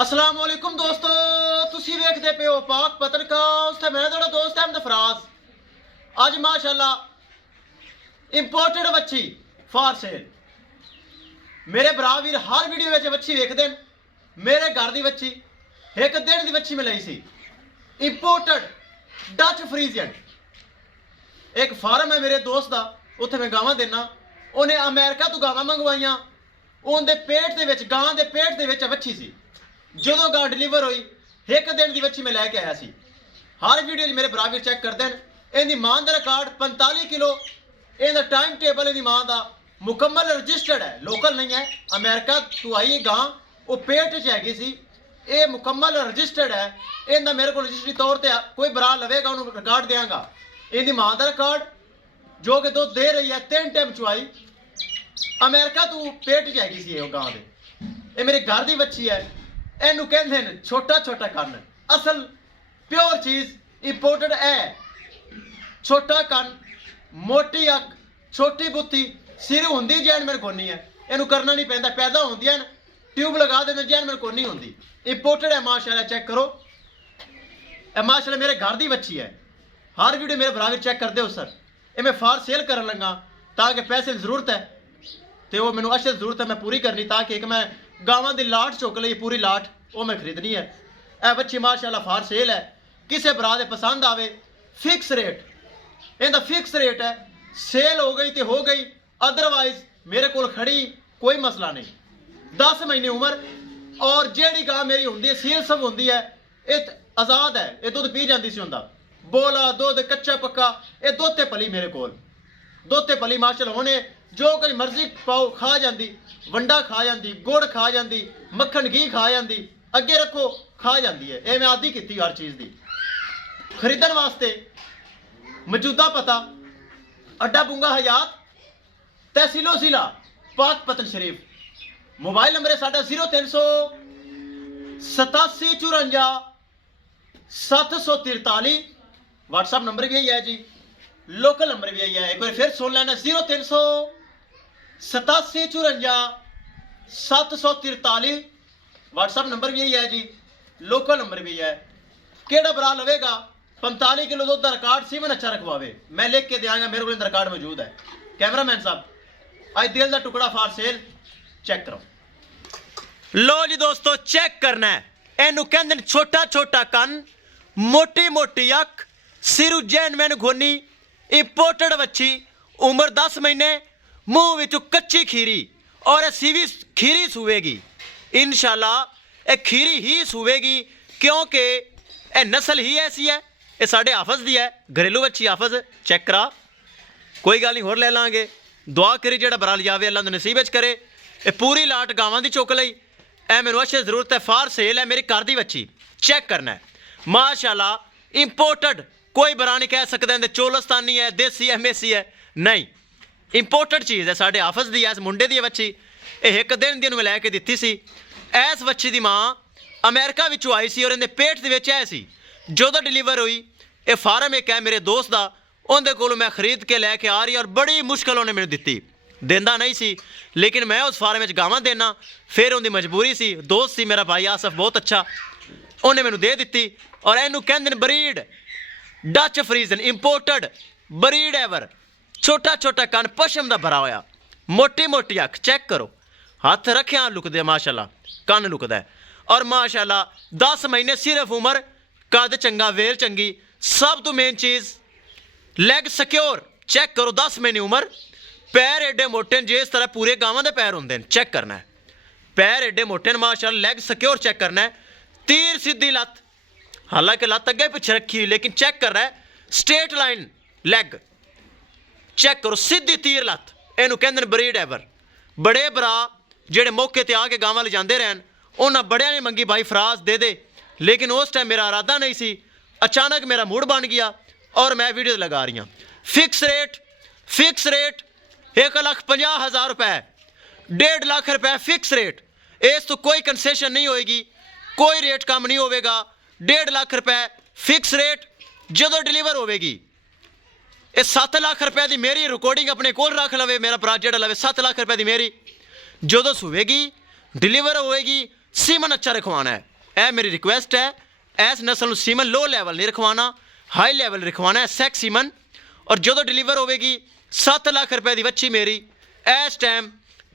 अस्सलाम वालेकुम दोस्तों, तुसी वेखदे पे हो पाक पत्रकार ते मैं थोड़ा दोस्त अहमद फराज। अज माशाल्लाह इंपोर्टेड बच्ची फॉर सेल। मेरे भरा वीर हर वीडियो में बच्ची वेखदे न। मेरे घर की बच्ची एक दिन की बच्ची मैं ली सी इंपोर्टेड डच फ्रीजियन। एक फार्म है मेरे दोस्त का, उत्थे मैं गावां देना। उन्हें अमेरिका तो गावां मंगवाइया। उनके पेट के गां के पेट के बच्ची सी। जो गां डिलीवर हुई एक दिन की बच्ची मैं लैके आया सी। हर वीडियो मेरे भरा वीर चेक करते हैं। इनकी मां का रिकॉर्ड 45 किलो। इनका टाइम टेबल इनकी मां का मुकम्मल रजिस्टर्ड है, लोकल नहीं है। अमेरिका तो आई गां, वो पेट च हैगी सी। ये मुकम्मल रजिस्टर्ड है। इनका मेरे को रजिस्ट्री तौर पर कोई बरा लवेगा उन्होंने रिकॉर्ड देंगा। इनकी मां का रिकॉर्ड जो कि दुध दे रही है 3 टाइम चुआई। अमेरिका तो पेट च हैगी सी गां दे। ये मेरे घर की बच्ची है। इनू कहते हैं छोटा छोटा कन, असल प्योर चीज इंपोर्टेड है। छोटा कन, मोटी अख, छोटी बुत्ती, सिर होंगी जैन मेरे को नहीं है। इनू करना नहीं पैंदा, पैदा होंदियां ट्यूब लगा देने जैन मेरे को नहीं होंगी। इंपोर्टेड है माशाल्लाह, चेक करो। माशाल्लाह मेरे घर की बच्ची है। हर वीडियो मेरे भरा चेक कर दो सर। ये मैं फार सेल कर लगा ताकि पैसे की जरूरत है तो वो मैंने अच्छी जरूरत है मैं पूरी करनी, ताकि एक मैं गावां की लाट चुक ली, पूरी लाट वो मैं खरीदनी है। यह बच्ची माशाल्लाह फार सेल है। किसी भरा दे पसंद आवे, फिक्स रेट इनका फिक्स रेट है। सेल हो गई तो हो गई, अदरवाइज मेरे को खड़ी कोई मसला नहीं। 10 महीने उम्र और जेड़ी गां मेरी होंगी है सेल सब होंगी है। ये आज़ाद है, ये दुध पी जाती सी। होंदा बोला दुध कच्चा पक्का, ये दोते पली मेरे को दोते पली माशाल्लाह। होने जो कोई मर्जी पाओ खा जाती, वंडा खा जाती, गुड़ खा जाती, मक्खन घी खा जाती, अगे रखो खा जाती है। ये मैं आदि की हर चीज़ की। खरीदन वास्ते मौजूदा पता अड्डा बुंगा हयात, तहसीलो जिला पाक पतन शरीफ। मोबाइल नंबर है साढ़ा 0300 87 54 743। व्हाट्सएप नंबर भी यही है जी, लोकल नंबर भी यही है। एक बार फिर सुन लेना 0300 87 54 743। व्हाट्सएप नंबर भी यही है जी, लोकल नंबर भी है। केड़ा बरा लवेगा 45 किलो दुध का रिकॉर्ड सीमन अच्छा रखवावे, मैं लिख के देंगा। मेरे को रिकॉर्ड मौजूद है। कैमरामैन साहब आज दिल का टुकड़ा फॉर सेल चेक करो। लो जी दोस्तों, चेक करना है। इनू कहते छोटा छोटा कन, मोटी मोटी अख, सिर उज्जैन मैन घोनी, इंपोर्टेड बच्ची, उम्र 10 महीने, मुंह विच कच्ची खीरी और ये सीवी खीरी सूवेगी इंशाल्लाह। ये खीरी ही सूवेगी क्योंकि ये नस्ल ही ऐसी है। ये साढ़े हाफज दी है, घरेलू बच्ची हाफज। चेक करा, कोई गल नहीं, होर ले लांगे। दुआ करी जेड़ा बराल जावे अल्लाह ने नसीब करे। ये पूरी लाट गावां दी चुक लई। ए मैनू अच्छी जरूरत है, फार सेल है। मेरी घर दी बच्ची चेक करना है माशाल्लाह। इंपोर्टेड कोई बरा नहीं कह सकता इहदे चोलस्तानी है, देसी है, मेसी है, नहीं। इंपोर्टेड चीज़ है, साढ़े हाफज दी है। इस मुंडे दी बच्ची ये एक दिन दी मैं लैके दित्ती सी। इस बच्ची दी मां अमेरिका विचों आई सी और इहदे पेट दे विच है सी। जो डिलीवर हुई ये फार्म एक है मेरे दोस्त का, उनके कोलों मैं खरीद के लैके आ रही और बड़ी मुश्किल उन्हें मैंने दित्ती। देंदा नहीं सी, लेकिन मैं उस फार्म में गावां देना, फिर उनकी मजबूरी सी। दोस्त सी मेरा भाई आसफ, बहुत अच्छा, उन्हें मैंने दे दी। और इनू कहते breed Dutch फ्रीजन, imported breed ever. छोटा छोटा कन, पशम का भरा होया, मोटी मोटी अख। चेक करो, हाथ रखिया लुकदे माशाल्लाह, कन लुकदा है। और माशाल्लाह 10 महीने सिर्फ उम्र, कद चंगा, वेल चंगी। सब तो मेन चीज़ लैग सिक्योर। चेक करो, 10 महीने उम्र, पैर एडे मोटे जिस तरह पूरे गावां दे पैर होंदे। चेक करना है, पैर एडे मोटे माशाल्लाह, लैग सिक्योर चेक करना है। तीर सीधी लत, हालांकि लत अगे पिछे रखी हुई, लेकिन चेक कर रहा है स्ट्रेट लाइन लैग। चेक करो, सीधी तीर लत। इनू कहते ब्रीड एवर। बड़े भरा जेडे मौके ते आके गावां ले जाते रहन, उन्हें बड़िया ने मंगी भाई फराज दे दे, लेकिन उस टाइम मेरा इरादा नहीं सी। अचानक मेरा मूड बन गया और मैं वीडियो लगा रही हूँ। फिक्स रेट 1,50,000 रुपए, 1.5 लाख रुपए फिक्स रेट। इस तो कोई कंसेशन नहीं होएगी, कोई रेट कम नहीं होगा। 1.5 लाख रुपए फिक्स रेट। जो डिलीवर होगी ये 7 लाख रुपए की मेरी रिकॉर्डिंग अपने कोल रख लवे, मेरा भरा जेड़ा लवे 7 लाख रुपए की मेरी। जो सूवेगी डिलीवर होएगी, सीमन अच्छा रखवाना है। ਇਹ ਮੇਰੀ ਰਿਕੁਐਸਟ ਹੈ, ਇਸ ਨਸਲ ਨੂੰ ਸੀਮਨ ਲੋ ਲੈਵਲ ਨਹੀਂ ਰਖਵਾਉਣਾ, ਹਾਈ ਲੈਵਲ ਰਖਵਾਉਣਾ ਹੈ, ਸੈਕਸ ਸੀਮਨ। ਔਰ ਜਦੋਂ ਡਿਲੀਵਰ ਹੋਵੇਗੀ 7 ਲੱਖ ਰੁਪਏ ਦੀ ਵੱਛੀ ਮੇਰੀ ਇਸ ਟਾਈਮ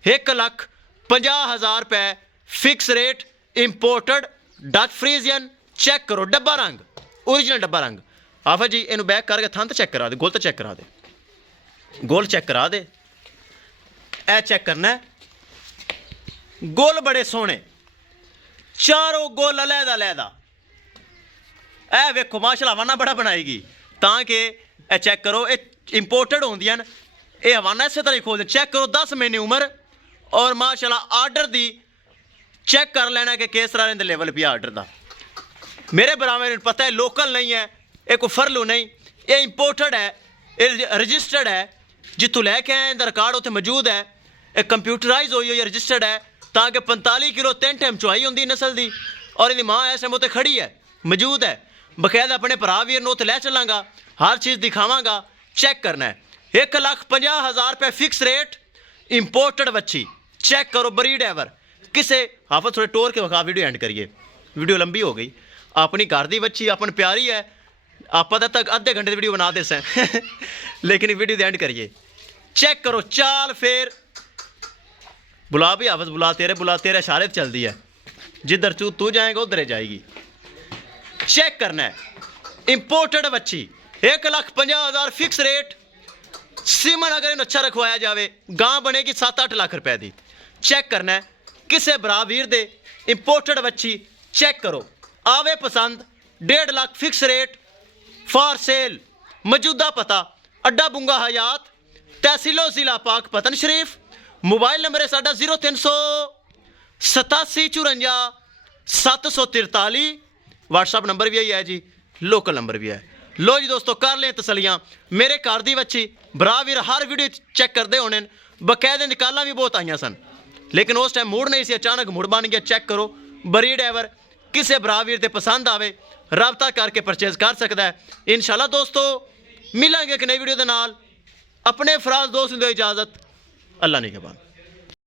1,50,000 ਰੁਪਏ fix rate, imported Dutch Friesian. Check ਕਰੋ ਡੱਬਾ ਰੰਗ, ਓਰੀਜਨਲ ਡੱਬਾ ਰੰਗ। ਆਫਾ ਜੀ ਇਹਨੂੰ ਬੈਕ ਕਰਕੇ ਥੰਨ ਤੇ ਚੈੱਕ ਕਰਾ ਦੇ, ਗੋਲ ਤੇ ਚੈੱਕ ਕਰਾ ਦੇ, ਗੋਲ ਚੈੱਕ ਕਰਾ ਦੇ। ਇਹ ਚੈੱਕ ਕਰਨਾ ਹੈ, ਗੋਲ ਬੜੇ ਸੋਹਣੇ, ਚਾरों गोल अलहदा अलहदा। ਇਹ ਵੇਖੋ ਮਾਸ਼ਾਅੱਲਾ ਹਵਾਨਾ ਬੜਾ ਬਣਾਏਗੀ ਤਾਂ ਕਿ ਇਹ ਚੈੱਕ ਕਰੋ, ਇਹ ਇੰਪੋਰਟਡ ਹੁੰਦੀਆਂ ਨੇ, ਇਹ ਹਵਾਨਾ ਇਸੇ ਤਰ੍ਹਾਂ ਹੀ ਖੋਲਦੇ। ਚੈੱਕ ਕਰੋ 10 ਮਹੀਨੇ ਉਮਰ ਔਰ ਮਾਸ਼ਾਅੱਲਾ ਆਰਡਰ ਦੀ ਚੈੱਕ ਕਰ ਲੈਣਾ ਕਿ ਕਿਸ ਤਰ੍ਹਾਂ ਦੇ ਲੈਵਲ ਪਿਆ ਆਰਡਰ ਦਾ। ਮੇਰੇ ਬਰਾਬਰ ਨੂੰ ਪਤਾ ਹੈ ਲੋਕਲ ਨਹੀਂ ਹੈ, ਇਹ ਕੋਈ ਫਰਲੂ ਨਹੀਂ, ਇਹ ਇੰਪੋਰਟਡ ਹੈ, ਇਹ ਰਜਿਸਟਰਡ ਹੈ, ਜਿੱਥੋਂ ਲੈ ਕੇ ਆਏ ਇਹਦਾ ਰਿਕਾਰਡ ਉੱਥੇ ਮੌਜੂਦ ਹੈ। ਇਹ ਕੰਪਿਊਟਰਾਈਜ਼ ਹੋਈ ਹੋਈ ਰਜਿਸਟਰਡ ਹੈ ਤਾਂ ਕਿ 45 ਕਿਲੋ 3 ਟਾਈਮ ਚੁਆਈ ਹੁੰਦੀ ਨਸਲ ਦੀ। ਔਰ ਇਹਦੀ ਮਾਂ ਇਸ ਟਾਈਮ ਉੱਤੇ ਖੜੀ ਹੈ, ਮੌਜੂਦ ਹੈ। ਬਕਾਇਦਾ ਆਪਣੇ ਭਰਾ ਵੀਰ ਨੂੰ ਉੱਥੇ ਲੈ ਚੱਲਾਂਗਾ, ਹਰ ਚੀਜ਼ ਦਿਖਾਵਾਂਗਾ। ਚੈੱਕ ਕਰਨਾ ਹੈ 1,50,000 ਰੁਪਏ ਫਿਕਸ ਰੇਟ, ਇੰਪੋਰਟਡ ਵੱਛੀ। ਚੈੱਕ ਕਰੋ ਬਰੀਡ ਐਵਰ ਕਿਸੇ। ਹਾਫਤ ਥੋੜੇ ਟੋਰ ਕੇ ਵਿਖਾ, ਵੀਡੀਓ ਐਂਡ ਕਰੀਏ, ਵੀਡੀਓ ਲੰਬੀ ਹੋ ਗਈ। ਆਪਣੀ ਘਰ ਦੀ ਵੱਛੀ ਆਪਨ ਪਿਆਰੀ ਹੈ, ਆਪਾਂ ਤਾਂ ਤੱਕ ਅੱਧੇ ਘੰਟੇ ਦੀ ਵੀਡੀਓ ਬਣਾ ਦੇ ਸੈਂ ਲੇਕਿन ਵੀਡੀਓ ਦੇ ਐਂਡ ਕਰੀਏ। चेक करो चाल फेर बुला भी हाफिज बुला तेरे इशारे चलती है, जिधर तू जाएगा उधर ही जाएगी। चेक करना है इंपोर्टेड बच्ची 1,50,000 फिक्स रेट। सीमन अगर इन अच्छा रखवाया जाए गां बनेगी 7-8 लाख रुपए की। चेक करना है किसे भरा वीर दे इंपोर्टेड बच्ची। चेक करो आवे पसंद 1.5 lakh fix rate for sale. मौजूदा पता अड्डा बुंगा हयात तहसीलो जिला पाक पतन शरीफ। मोबाइल नंबर है साडा 0384 व्हाट्सअप नंबर भी है जी, लोकल नंबर भी है। लो जी दोस्तों कर लें तसलियाँ। मेरे घर दी बच्ची भरा वीर हर वीडियो चेक करते होने, बकायदे निकाला भी बहुत आईयां सन लेकिन उस टाइम मूड नहीं सी, अचानक मूड बन गया। चेक करो बरीड एवर किसे भरा वीर ते पसंद आवे राबता करके परचेज कर सकता है। इंशाल्लाह दोस्तों मिलांगे एक नई वीडियो के नाल। अपने फराज दोस्त दो इजाज़त, अल्लाह ने के बाद।